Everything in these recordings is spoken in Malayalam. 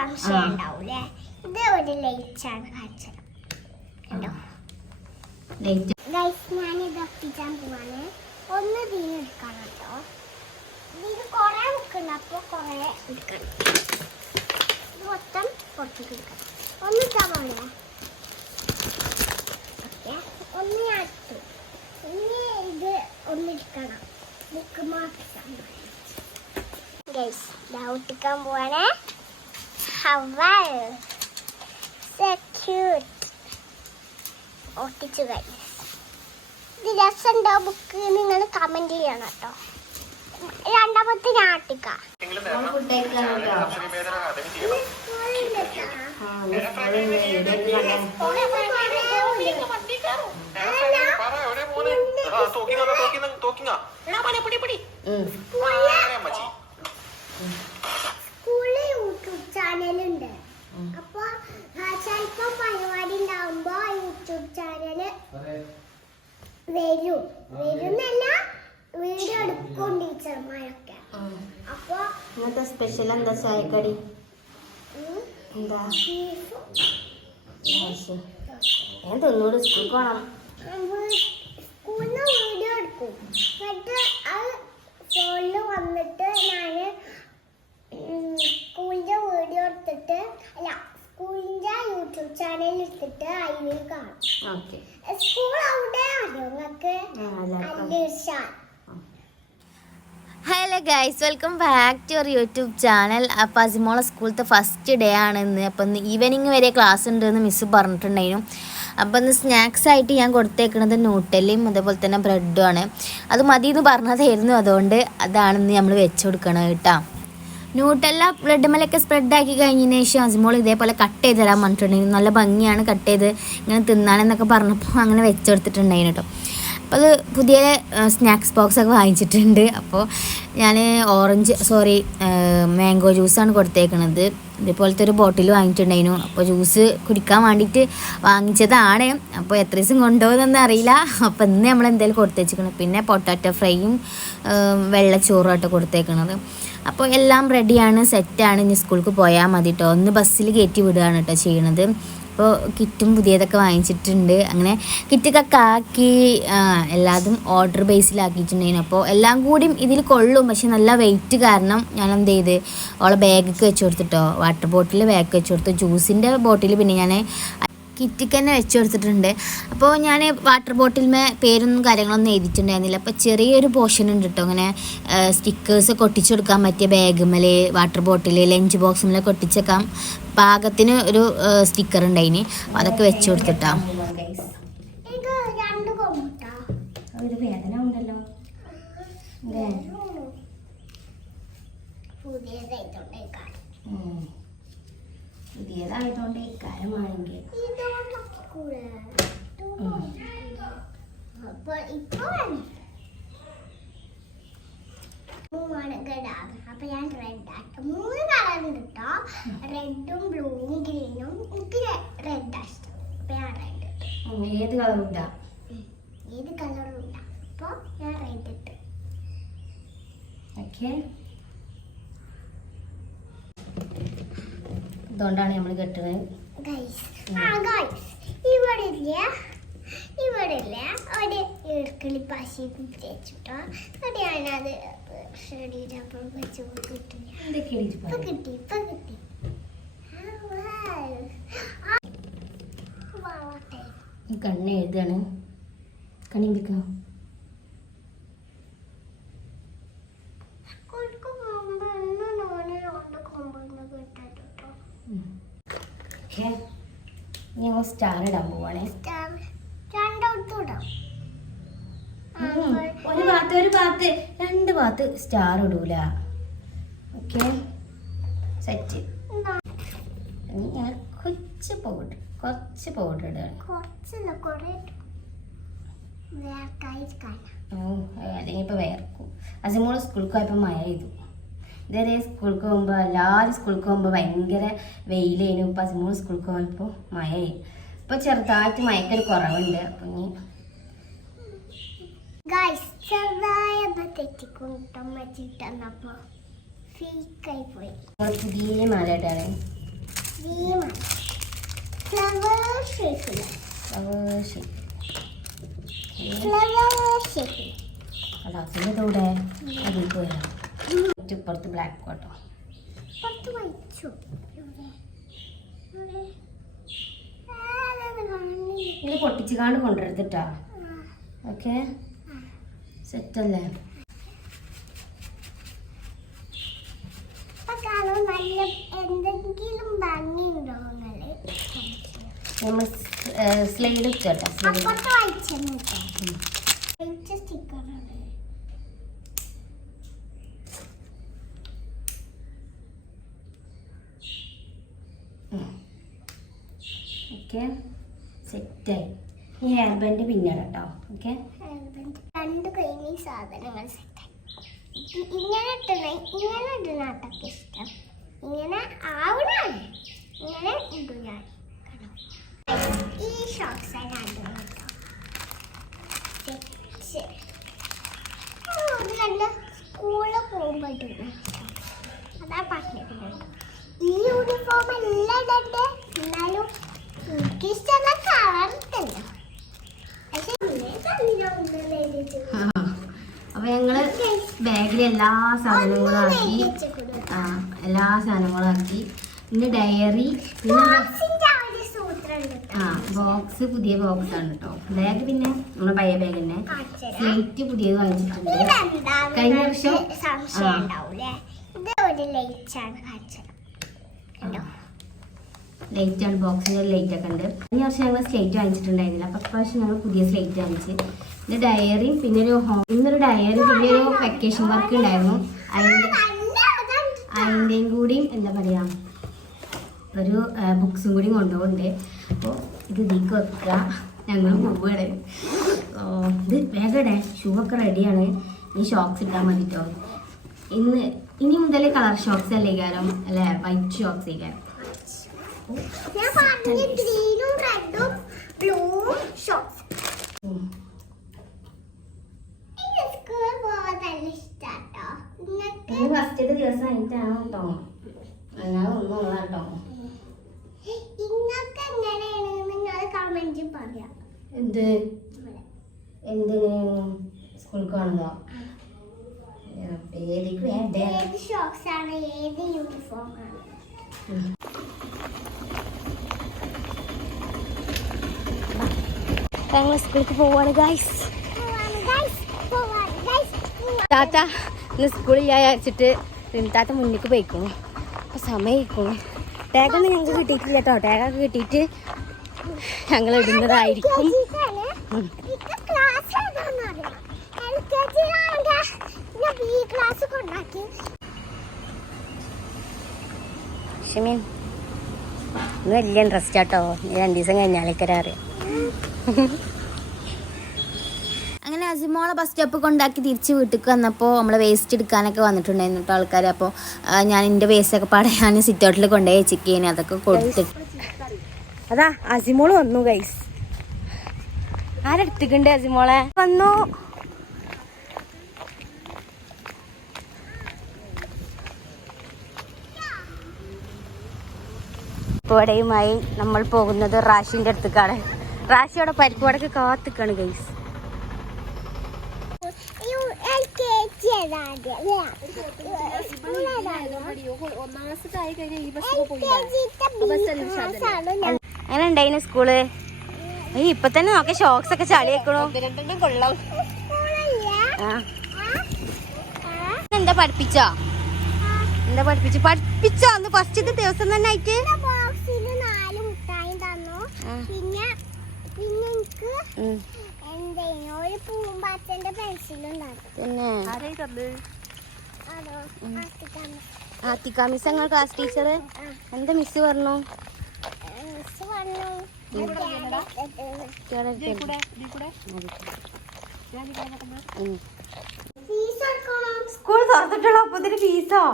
സംശയം ഉണ്ടാവൂലേ? ഇത് ഒരു ലൈറ്റാണ് കാണിച്ചത് കണ്ടോ. ഞാനിത് ഒപ്പിച്ചാൻ പോവാണ്. ഒന്ന് തീന് എടുക്കണം കേട്ടോ. ഇതിന് കുറെ വെക്കണം, അപ്പോൾ കുറെ എടുക്കണം. ഇത് മൊത്തം പുറത്തേക്ക് എടുക്കണം. ഒന്ന് ഇട്ടാ പോലെ ഓക്കെ. ഒന്ന് ഞാൻ ഇട്ടു. ഇനി ഇത് ഒന്നിരിക്കണം. ബുക്ക് മാറ്റാൻ ഗൈസ് ഒട്ടിക്കാൻ പോവാണ്. ഹവായ് ഒട്ടിച്ചു ഗൈസ്. ഇത് രസമുണ്ടോ ബുക്ക്? നിങ്ങൾ കമന്റ് ചെയ്യണം കേട്ടോ. രണ്ടാമത്തെ ഞാൻ ഒട്ടിക്കാം. സ്കൂളിൽ യൂട്യൂബ് ചാനലുണ്ട്. അപ്പൊ ചിലപ്പോ പരിപാടി ഉണ്ടാവുമ്പോ യൂട്യൂബ് ചാനല് വരുന്നല്ല വീഡിയോ എടുക്കും ടീച്ചർമാരൊക്കെ. അപ്പൊ ഇന്നത്തെ സ്പെഷ്യൽ എന്താ? ചായക്കടി എന്താ? ഞാൻ തൊണ്ണൂറ് സ്കൂൾക്ക് പോണം. സ്കൂളിൽ നിന്ന് വീഡിയോ എടുക്കും. എന്നിട്ട് അത് ഫോണിൽ വന്നിട്ട് ഞാന് സ്കൂളിന്റെ വീഡിയോ എടുത്തിട്ട് സ്കൂളിന്റെ യൂട്യൂബ് ചാനലിൽ എടുത്തിട്ട് അതിൽ കാണും. സ്കൂൾ അവിടെ അറിയോ നിങ്ങൾക്ക്? Hello guys, welcome back to your YouTube channel. അപ്പോൾ അസിമോളെ സ്കൂളത്തെ ഫസ്റ്റ് ഡേ ആണ് ഇന്ന്. അപ്പോൾ ഇന്ന് ഈവനിങ് വരെ ക്ലാസ് ഉണ്ടെന്ന് മിസ്സ് പറഞ്ഞിട്ടുണ്ടായിരുന്നു. അപ്പോൾ ഇന്ന് സ്നാക്സ് ആയിട്ട് ഞാൻ കൊടുത്തേക്കുന്നത് ന്യൂട്ടലിയും അതേപോലെ തന്നെ ബ്രെഡും ആണ്. അത് മതി എന്ന് പറഞ്ഞതായിരുന്നു, അതുകൊണ്ട് അതാണ് ഇന്ന് നമ്മൾ വെച്ച് കൊടുക്കണം കേട്ടോ. ന്യൂട്ടല്ല ബ്രെഡ് മേലൊക്കെ സ്പ്രെഡാക്കി കഴിഞ്ഞതിന് ശേഷം അസിമോൾ ഇതേപോലെ കട്ട് ചെയ്ത് തരാൻ പറഞ്ഞിട്ടുണ്ടായിരുന്നു. നല്ല ഭംഗിയാണ് കട്ട് ചെയ്ത് ഇങ്ങനെ തിന്നാനെന്നൊക്കെ പറഞ്ഞപ്പോൾ അങ്ങനെ വെച്ച് കൊടുത്തിട്ടുണ്ടായിരുന്നു കേട്ടോ. അപ്പോൾ അത് പുതിയ സ്നാക്സ് ബോക്സൊക്കെ വാങ്ങിച്ചിട്ടുണ്ട്. അപ്പോൾ ഞാൻ മാംഗോ ജ്യൂസാണ് കൊടുത്തേക്കണത്. ഇതേപോലത്തെ ഒരു ബോട്ടിൽ വാങ്ങിയിട്ടുണ്ടായിരുന്നു. അപ്പോൾ ജ്യൂസ് കുടിക്കാൻ വേണ്ടിയിട്ട് വാങ്ങിച്ചതാണ്. അപ്പോൾ എത്ര ദിവസം കൊണ്ടുപോകുന്നൊന്നും അറിയില്ല. അപ്പോൾ ഇന്ന് നമ്മൾ എന്തെങ്കിലും കൊടുത്തേച്ചിക്കണം. പിന്നെ പൊട്ടാറ്റോ ഫ്രൈയും വെള്ളച്ചോറുമായിട്ട് കൊടുത്തേക്കണത്. അപ്പോൾ എല്ലാം റെഡിയാണ്, സെറ്റാണ്. ഇനി സ്കൂൾക്ക് പോയാൽ മതി കേട്ടോ. ഒന്ന് ബസ്സിൽ കയറ്റി വിടുകയാണ് കേട്ടോ ചെയ്യണത്. അപ്പോൾ കിറ്റും പുതിയതൊക്കെ വാങ്ങിച്ചിട്ടുണ്ട്. അങ്ങനെ കിറ്റൊക്കെ ആക്കി എല്ലാതും ഓർഡർ ബേസിലാക്കിയിട്ടുണ്ടായിരുന്നു. അപ്പോൾ എല്ലാം കൂടിയും ഇതിൽ കൊള്ളും. പക്ഷെ നല്ല വെയിറ്റ് കാരണം ഞാൻ എന്ത് ചെയ്ത് ഓളെ ബാഗൊക്കെ വെച്ച് കൊടുത്തിട്ടോ. വാട്ടർ ബോട്ടിൽ ബാഗ് വെച്ച് കൊടുത്തു. ജ്യൂസിൻ്റെ ബോട്ടിൽ പിന്നെ ഞാൻ കിറ്റിക്ക് തന്നെ വെച്ച് കൊടുത്തിട്ടുണ്ട്. അപ്പോൾ ഞാൻ വാട്ടർ ബോട്ടിലിന്മേ പേരൊന്നും കാര്യങ്ങളൊന്നും എഴുതിയിട്ടുണ്ടായിരുന്നില്ല. അപ്പോൾ ചെറിയൊരു പോർഷൻ ഉണ്ട് കേട്ടോ. അങ്ങനെ സ്റ്റിക്കേഴ്സൊക്കെ ഒട്ടിച്ചു കൊടുക്കാൻ പറ്റിയ ബാഗുമ്മൽ, വാട്ടർ ബോട്ടിൽ, ലഞ്ച് ബോക്സുമ്മലൊക്കെ ഒട്ടിച്ചേക്കാം പാകത്തിന് ഒരു സ്റ്റിക്കർ ഉണ്ടായിന്. അതൊക്കെ വെച്ച് കൊടുത്തിട്ടാ. ഒരു വേദന ഉണ്ടല്ലോ. പുതിയതായതുകൊണ്ട് ഇക്കാരമാണെങ്കിൽ അപ്പൊ ഞാൻ റെഡ് ആക്കി 3 കളറുണ്ട് കേട്ടോ. റെഡും ബ്ലൂവും ഗ്രീനും. എനിക്ക് റെഡ് ഇഷ്ടം. അപ്പൊ ഞാൻ റെഡ്. ഏത് കളറുണ്ടാ? ഏത് കളറും ഉണ്ടാ. അപ്പൊ ഞാൻ റെഡ് ഇട്ട്. ഓക്കെ, ഇതുകൊണ്ടാണ് നമ്മൾ കെട്ടുന്നത്. ഇവിടെ ഇല്ല ഒരു ഇടക്കളി പശി തേച്ചിട്ടോ. ഞാനത് ഷെഡിയിലപ്പം വെച്ച് കിട്ടി. കണ്ണ് എഴുതാണ്. കണ്ണിരിക്കണോ? ഞങ്ങൾ സ്റ്റാർ ഇടാൻ പോവാണേ. ഒരു ഭാഗത്ത് 2 ഭാഗത്ത് സ്റ്റാർ ഇടൂല. Okay, set. ഞാൻ കുറച്ച് പൗഡർ ഇടാണ്. അല്ലെങ്കിൽ ഇപ്പൊ വേർക്കും. അസിമോള് സ്കൂൾക്ക് പോയപ്പോ മഴ ചെയ്തു. ഇതുവരെ സ്കൂൾക്ക് പോകുമ്പോൾ എല്ലാവരും സ്കൂൾക്ക് പോകുമ്പോൾ ഭയങ്കര വെയിലായിരുന്നു. ഇപ്പം അസിമോള് സ്കൂൾക്ക് പോയപ്പോൾ മഴയായി. ഇപ്പോൾ ചെറുതായിട്ട് മഴക്കൊരു കുറവുണ്ട്. അപ്പം ഇനി പുതിയ മാല ഇട്ടാണ്. ഫ്ലവർ ഷേപ്പിൽ അതൂടെ അതിൽ പോയാൽ ഇപ്പുറത്ത് ബ്ലാക്ക് കോട്ടോ ഇത് പൊട്ടിച്ചുകാണ്ട് കൊണ്ടുവരുത്തിട്ടാ. ഓക്കെ, സെറ്റല്ലേ? എന്തെങ്കിലും ഭംഗിയുണ്ടോ നമ്മൾ സ്ലൈഡ് ഇട്ടോട്ടെ. ഓക്കെ, സെറ്റായി. ഈ ഹെയർ ബാൻഡ് പിന്നീട് കേട്ടോ. ഓക്കെ, രണ്ട് കഴിഞ്ഞ സാധനങ്ങൾ സെറ്റായി. ഇങ്ങനെ ഇടണാട്ടൊക്കെ ഇഷ്ടം. ഇങ്ങനെ ആവണാണ്, ഇങ്ങനെ ഇടും ഞാൻ. ഈ ഷോക്സ് കണ്ട് സ്കൂളിൽ പോകുമ്പോൾ അതാ പറഞ്ഞിട്ടുണ്ട്. ഈ യൂണിഫോം എല്ലാം ഇടണ്ടേ, എന്നാലും എനിക്കിഷ്ടമുള്ള കളർ ഇട്ടല്ലോ. പക്ഷെ അപ്പൊ ഞങ്ങള് ബാഗിൽ എല്ലാ സാധനങ്ങളും ആക്കി. പിന്നെ ഡയറി, പിന്നെ ബോക്സ്, പുതിയ ബോക്സ് ആണ് കേട്ടോ. ബാഗ് പിന്നെ നമ്മളെ പഴയ ബാഗ് തന്നെ. സ്ലേറ്റ് പുതിയത് വാങ്ങിച്ചിട്ടുണ്ട്. കഴിഞ്ഞ വർഷം ലൈറ്റ് ആണ്, ബോക്സിന്റെ ലൈറ്റ് ഒക്കെ ഉണ്ട്. കഴിഞ്ഞ വർഷം ഞങ്ങൾ സ്ലേറ്റ് വാങ്ങിച്ചിട്ടുണ്ടായിരുന്നില്ല, അപ്പൊ പ്രാവശ്യം ഞങ്ങൾ പുതിയ സ്ലേറ്റ് വാങ്ങിച്ച്. പിന്നെ ഡയറിയും, പിന്നെ ഇന്നൊരു ഡയറി, പിന്നെ ഒരു വെക്കേഷൻ വർക്ക് ഉണ്ടായിരുന്നു. അതിൻ്റെയും കൂടിയും എന്താ പറയാ, ഒരു ബുക്സും കൂടി കൊണ്ടുപോകുന്നുണ്ട്. അപ്പോൾ ഇത് ഇതിലേക്ക് വെക്കുക, ഞങ്ങൾ പോവുകയാണ്. ഇത് വേഗം ഷൂ ഒക്കെ റെഡിയാണ്. ഈ ഷോക്സ് ഇട്ടാൽ മതിട്ടോ. ഇനി മുതൽ കളർ ഷോക്സ് അല്ലേ കാരം, അല്ലേ വൈറ്റ് ഷോക്സ് കാരം. ഫസ്റ്റ് ദിവസം ആയിട്ടാണ് കേട്ടോ, അങ്ങനെ ഒന്നും കേട്ടോ. എന്ത് എന്തിനാണ് സ്കൂളിൽ കാണുക? ഞങ്ങൾ സ്കൂളിലേക്ക് പോവാണ് ഗൈസ്. താത്ത ഇന്ന് സ്കൂളിൽ വിചാരിച്ചിട്ട് താത്ത മുന്നിക്ക് പോയിക്കണു. അപ്പൊ സമയിക്കണു. ടാഗൊന്നും ഞങ്ങൾക്ക് കിട്ടിയിട്ടില്ല കേട്ടോ. ടാഗൊക്കെ കിട്ടിയിട്ട് ഞങ്ങൾ ഇടുന്നതായിരിക്കും. ഷമീൻ ഇന്ന് വലിയ ഇൻട്രസ്റ്റ് ആട്ടോ. 2 ദിവസം കഴിഞ്ഞാലേക്കര അറിയാം. അങ്ങനെ അസിമോളെ ബസ് സ്റ്റോപ്പ് കൊണ്ടാക്കി തിരിച്ച് വീട്ടിൽ വന്നപ്പോൾ നമ്മൾ വേസ്റ്റ് എടുക്കാനൊക്കെ വന്നിട്ടുണ്ടായിരുന്നു കേട്ടോ ആൾക്കാർ. അപ്പോൾ ഞാൻ എൻ്റെ വേസ്റ്റൊക്കെ പടയാൻ സിറ്റ് ഔട്ടിൽ കൊണ്ടുപോയി വെച്ചിരിക്കേനെ, അതൊക്കെ കൊടുത്തിട്ട് അതാ അസിമോള് വന്നു ഗൈസ്. ആരെടുത്തിട്ടുണ്ട് അസിമോളെ? വന്നു. ഇവിടെയുമായി നമ്മൾ പോകുന്നത് റാഷിൻ്റെ അടുത്തേക്കാണ്. റാഷിയോടെ പരിപ്പോടൊക്കെ കാത്തിക്കാണ് ഗൈസ്. അങ്ങനെ ഉണ്ടായിരുന്നു സ്കൂള്. ഇപ്പൊ തന്നെ നോക്കെ ഷോക്സ് ഒക്കെ ചളിയേക്കണു. എന്താ പഠിപ്പിച്ചോ? പഠിപ്പിച്ചോ അന്ന് ഫസ്റ്റത്തെ ദിവസം തന്നെ ആയിട്ട്? ആത്തിക്ക മിസ് ഞങ്ങൾ ക്ലാസ് ടീച്ചർ. എന്താ മിസ് പറഞ്ഞു? സ്കൂൾ തുറന്നിട്ടുള്ള അപ്പത്തിന് ഫീസോ?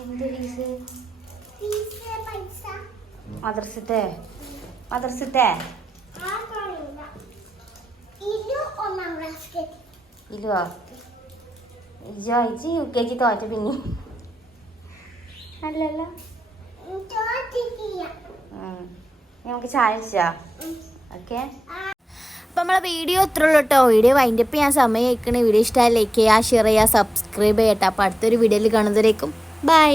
എന്ത് ഫീസ്? മദ്രസത്തെ ഇലുവോ? ഇജ് UKG തോറ്റ പിന്നെ അല്ലല്ലോ. നമുക്ക് ചായ വെച്ചാ ഓക്കെ. അപ്പം നമ്മളെ വീഡിയോ ഇത്ര ഉള്ളൂ കേട്ടോ. വീഡിയോ വൈൻഡപ്പ് ചെയ്യാൻ സമയം അയക്കണേ. വീഡിയോ ഇഷ്ടമായി ലൈക്ക് ചെയ്യുക, ഷെയർ ചെയ്യുക, സബ്സ്ക്രൈബ് ചെയ്യട്ടെ. അപ്പോൾ അടുത്തൊരു വീഡിയോയിൽ കാണുന്നവരേക്കും ബൈ.